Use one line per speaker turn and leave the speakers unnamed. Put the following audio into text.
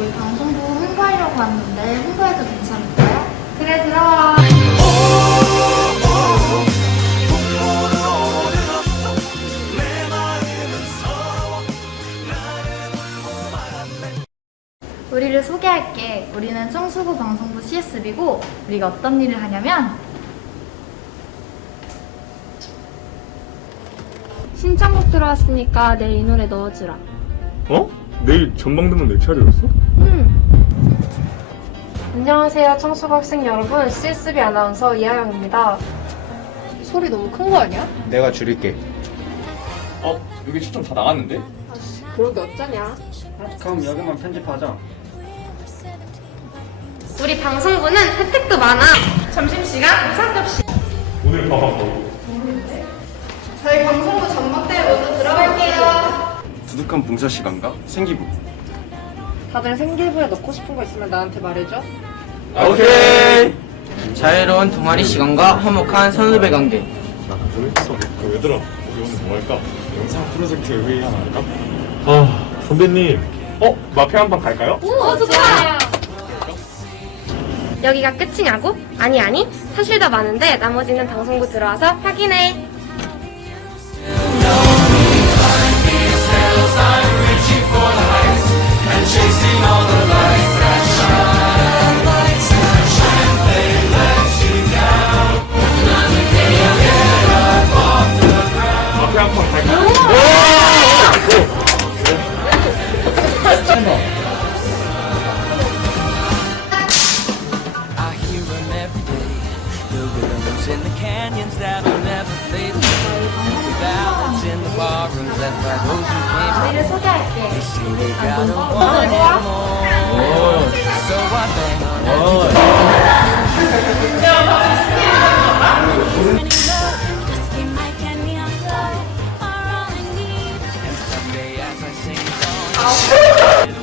저희 방송부 홍보하려고 왔는데 홍보해도 괜찮을까요? 그래 들어와. 우리를 소개할게. 우리는 청수구 방송부 CSB고 우리가 어떤 일을 하냐면
신청곡 들어왔으니까 내일 이 노래 넣어주라.
어? 내일 전망대문 내 차례였어?
안녕하세요, 청소부 학생 여러분. CSB 아나운서 이하영입니다. 소리 너무 큰 거 아니야?
내가 줄일게.
어? 여기 초점 다 나갔는데?
그러게 어쩌냐?
그럼 여기만 편집하자.
우리 방송부는 혜택도 많아.
두둑한 봉사 시간과 생기부.
다들 생기부에 넣고 싶은 거 있으면 나한테 말해줘.
오케이.
자유로운 동아리 시간과 화목한 선후배 관계
나 모르겠어. 그 얘들아, 우리 오늘 뭐 할까? 영상 프로젝트 회의 하나 할까? 아, 선배님. 어? 마페 한번 갈까요?
오, 좋다. 여기가 끝이냐고? 아니 아니 사실 더 많은데 나머지는 방송부 들어와서 확인해
The rhythms in the canyons that'll never fade away. The ballads in the barrooms left by those who came
우리를 소개할게.
See they gotta want it more. So I bang on every and someday as I sing songs.